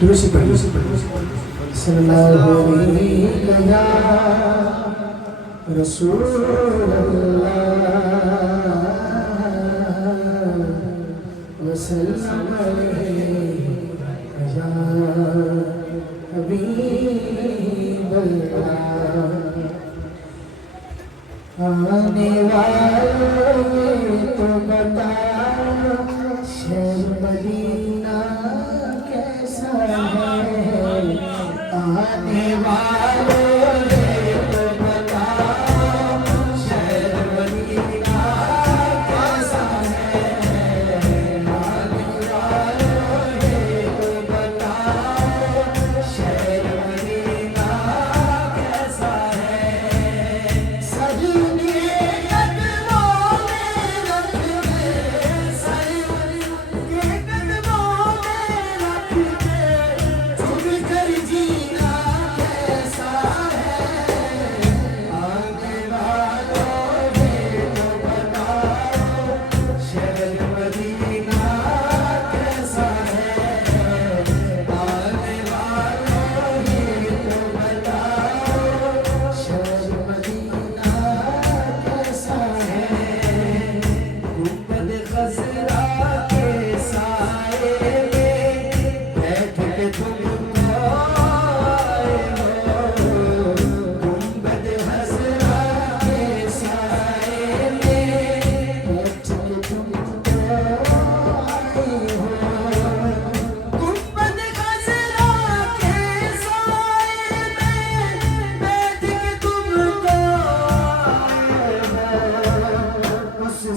दुरुस्त पढ़िए। सल्लल्लाहु अलैहि या रसूल अल्लाह वसल्लम अलैहि या हबीब अल्लाह। आने वालों तो बताओ शहर मदीना कैसा है। आने वालों तो बताओ शहर मदीना कैसा है। आने वालों तो बताओ शहर मदीना कैसा है। सही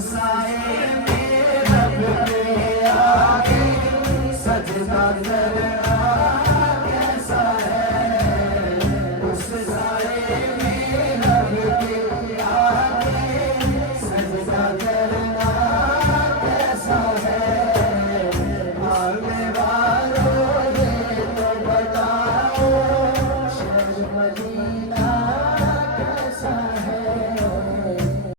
साए में रब के आगे सजदा कर